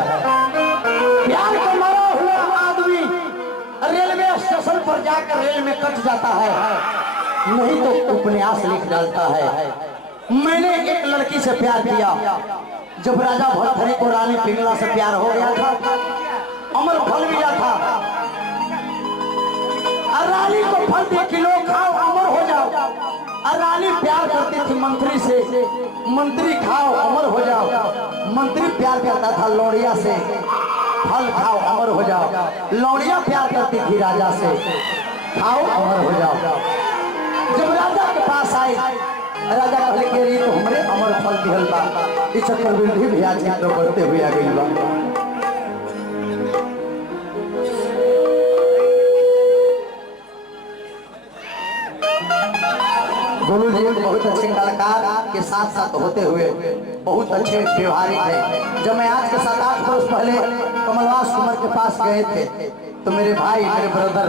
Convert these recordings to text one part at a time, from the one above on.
प्यार का मरा हुआ आदमी रेलवे स्टेशन पर जाकर रेल में कट जाता है, नहीं तो उपन्यास लिख डालता है। मैंने एक लड़की से प्यार किया, जब राजा भरथरी को रानी पिंगला से प्यार हो गया था, अमर फल मिला था। रानी को फल दे किलो खाओ अमर हो जाओ। रानी प्यार करती थी मंत्री से, मंत्री खाओ अमर हो जाओ। मंत्री प्यार करता था लौड़िया से, फल खाओ अमर हो जाओ। लौड़िया प्यार करती थी राजा से, खाओ अमर हो जाओ। जब राजा के पास आई, राजा कहले के रे तो हमरे अमर फल दिहल बा, इस चक्रवृद्धि भी आज चित्र करते हुए आ गइल बा। गोलू जी बहुत अच्छे कलाकार के साथ साथ होते हुए बहुत अच्छे व्यवहारिक है। जब मैं आज के 7-8 वर्ष पहले कमलवास कुमार के पास गए थे, तो मेरे भाई, मेरे ब्रदर,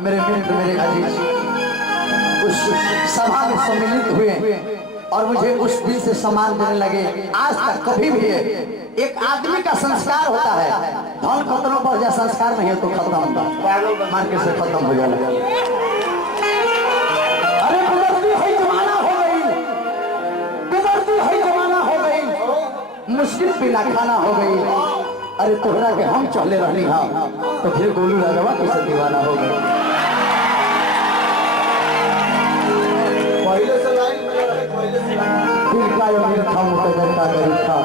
मेरे मित्र, मेरे अजीज उस सभा में सम्मिलित हुए और मुझे उस दिन से सम्मान देने लगे। आज तक कभी भी एक आदमी का संस्कार होता है, धन खत्म पर जा संस्कार नहीं हो तो खत्म, मार्केट से खत्म हो जाएगा। मुश्किल पीला खाना हो गई। अरे तोहरा के हम चले रहनी हा, तो फिर गोलू राजवा कैसे दीवाना हो गए। पहले से लाइन दिल का अमीर था मुकद्दर का गरीब था।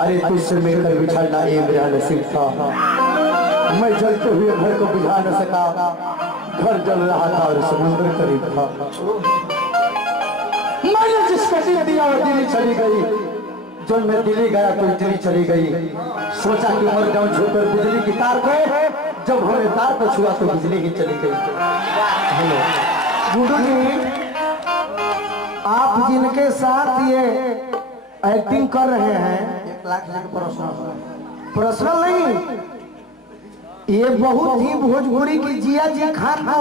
अरे तुझसे मिलकर बिछड़ना ये मेरा नसीब था। मैं जलते हुए घर को बुझा न सका, घर जल रहा था और समुद्र करीब था। मैंने जिसको दिल दिया वो दिल्ली चली गई, जो मैं दिल्ली गया तो दिल्ली चली गई। सोचा कि मर जाऊं छूकर बिजली की तार को, जब हमने तार को छुआ तो बिजली ही चली गई। गुड्डू जी, आप जिनके साथ ये एक्टिंग कर रहे हैं, 1 लाख पर्सनल नहीं, ये बहुत ही भोजपुरी की जिया जी खान को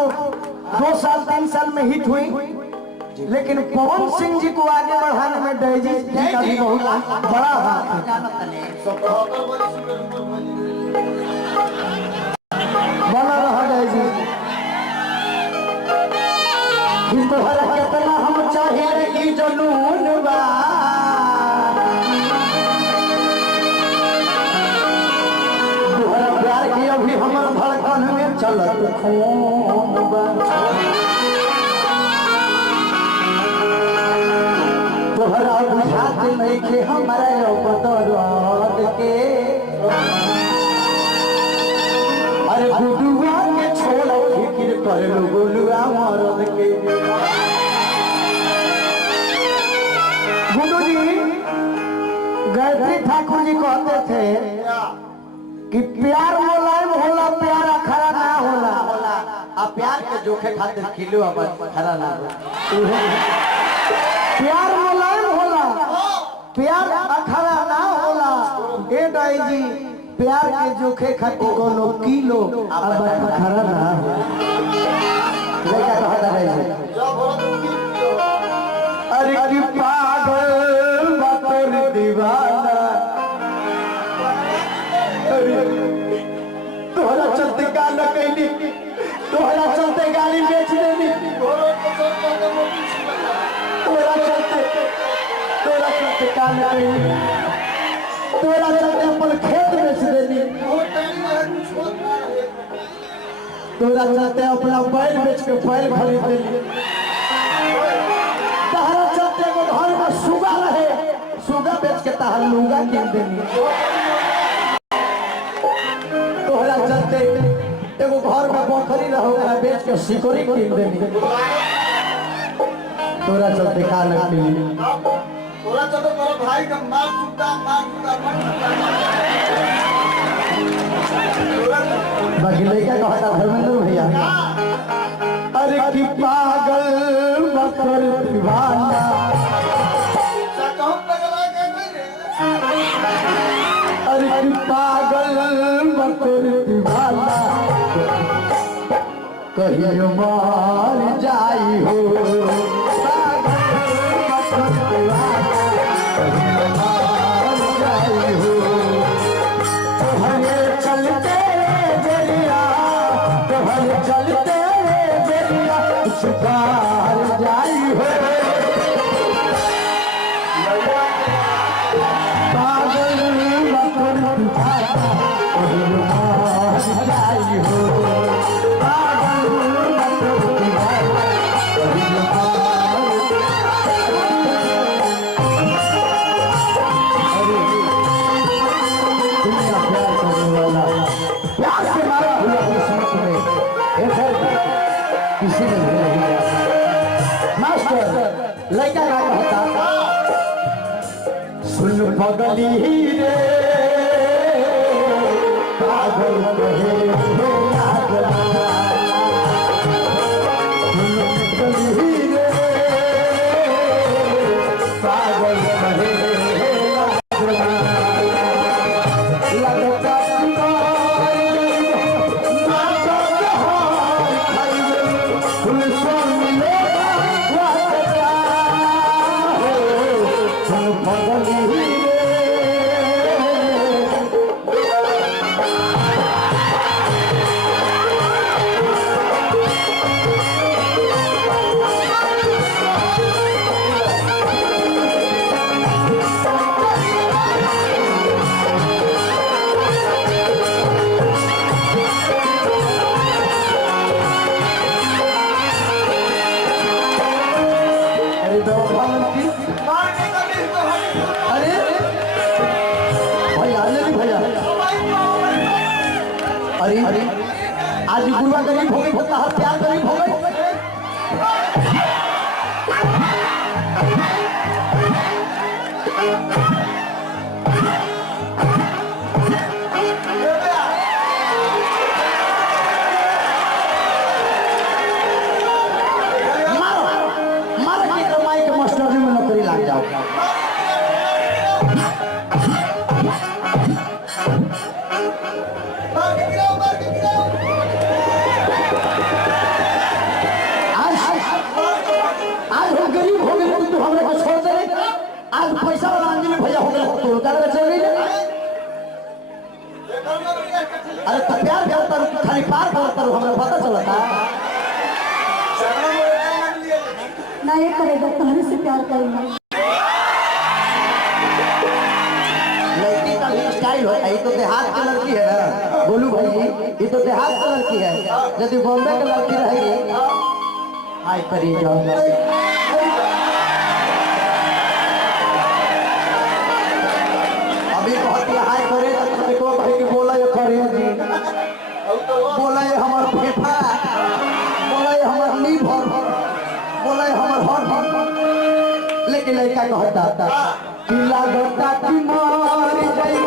2 साल 3 साल में हिट हुई, लेकिन पवन सिंह जी को आगे बढ़ाने में डैजी जी का भी बहुत बड़ा हाथ है। बना रहा डैजी। तोहरा कितना हम चाहिए ई जुनून बा, तोहरा प्यार की अभी हमर धड़कन में चलत खून बा। तोहरा बुझात नहीं के हमारा बदौलत के। अरे गुडुआ के छोड़ फिक्र कर लो गोलुआ मरद के। गुड्डू जी, गायत्री ठाकुर जी कहते थे कि प्यार मुलायम होला, प्यार अखरा ना होला। अब प्यार के जोखे खातिर किलो अब खरा ना हो। प्यार मुलायम होला, प्यार अखरा ना होला। ए दाई जी, प्यार के जोखे खातिर कोनो किलो अब अखरा ना हो। लड़का कहता है अरे कि पागल बातों दीवाना, तोहरा चलते गाल कैली, तोहरा चलते गाड़ी बेच देनी, तोरा चलते कान कैली, तोरा चलते अपन खेत बेच देनी, तोरा चलते अपना बैल बेच के बैल खरीद देनी, तहरा चलते एगो घर में सुगा रहे, सुगा बेच के तहर लुगा कीन देनी, तोहरा चलते एगो घर में बकरी रहो बेच के सिकोरी कीन देनी, तोरा चलते कान कैली, तोरा चलते तोरा भाई का मार टूटा बाकी लड़का कहता धर्मेंद्र भैया, अरे कि पागल बकर दीवाना, अरे कि पागल बकर दीवाना, कहीं मार जाई हो, पागल बकर दीवाना, कहीं मार जाई हो। पगली रे पागल कहे रे लागला पगली रे पागल कहे रे लागला लगता अरे आज गुरुआ गरीब हो गई होता हथियार गरीब हो गई मारो की कमाई के मास्टर में नौकरी लग जाओ आज पैसा वाला अंजलि भैया हो गया तो कर चल गई अरे तो प्यार प्यार तर खाली पार पार तर हमरा पता चलता ना ये करेगा तुम्हारे से प्यार करूंगा लड़की का भी स्टाइल होता है ये तो देहात की लड़की है ना बोलू भाई ये तो देहात की लड़की है यदि बॉम्बे की लड़की रहेगी हाय करी जाओ अभी बहुत हाय करे तो भाई की बोला ये करे जी बोला ये हमार फेफा बोला ये हमार लीवर बोला ये हमार हार्ट लेकिन लड़का कहता कि लागता कि मार जाई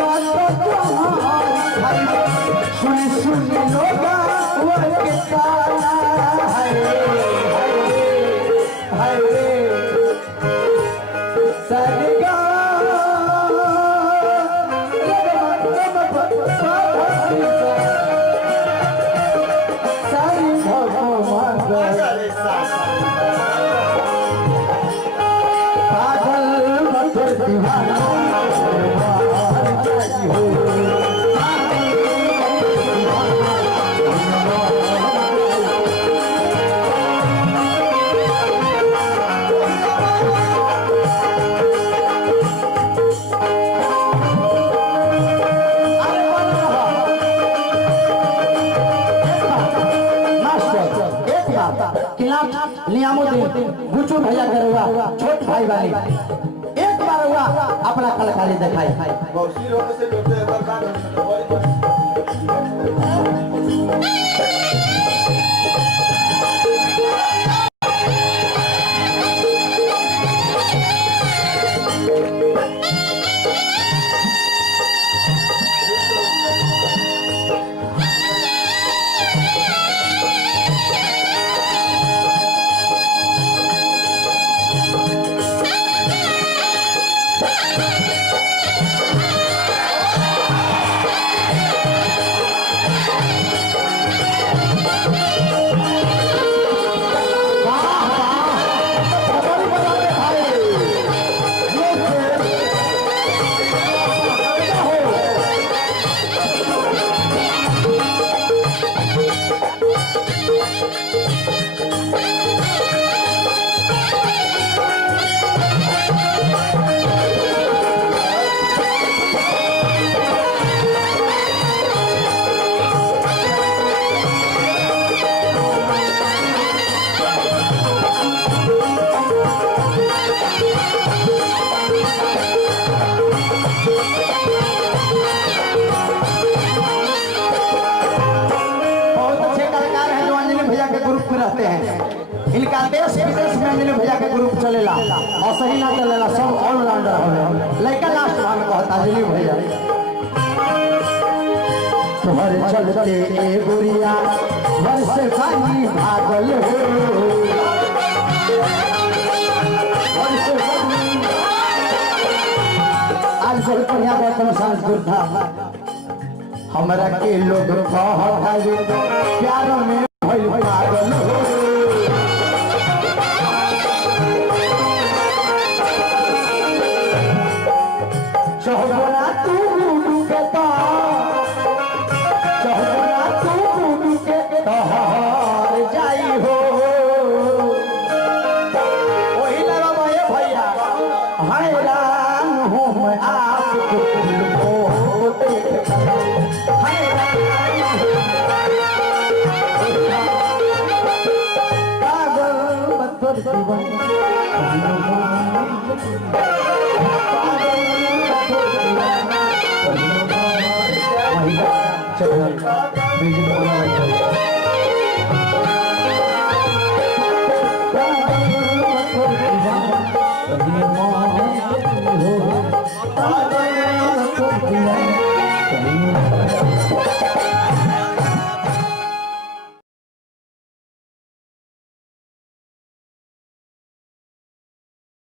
ना तो तुम्हारी भाई सुन सुन लोगा वो के ताला हाय हाय सदका नियामुद्दीन गुच्चू भैया के हुआ छोट भाई वाली एक बार हुआ अपना कलाकारी दिखाई इनका देश विदेश में अंजलि भैया के ग्रुप चलेला और सही ना चलेला, सब ऑलराउंडर हवे। लड़का लास्ट में कहता अंजलि भैया तुम्हारे चलते ए गुड़िया घर से भागी भागल हो, घर से भागी। आज बहुत बढ़िया गौतम संस्कृत था, हमरा के लोग कहल प्यार में भइल पागल हो। चौबरा तू गुडू के तो, चौबरा तू गुडू के तोहर जाई हो। वही लगा ये भैया हैरान हूँ मैं आपको देख चल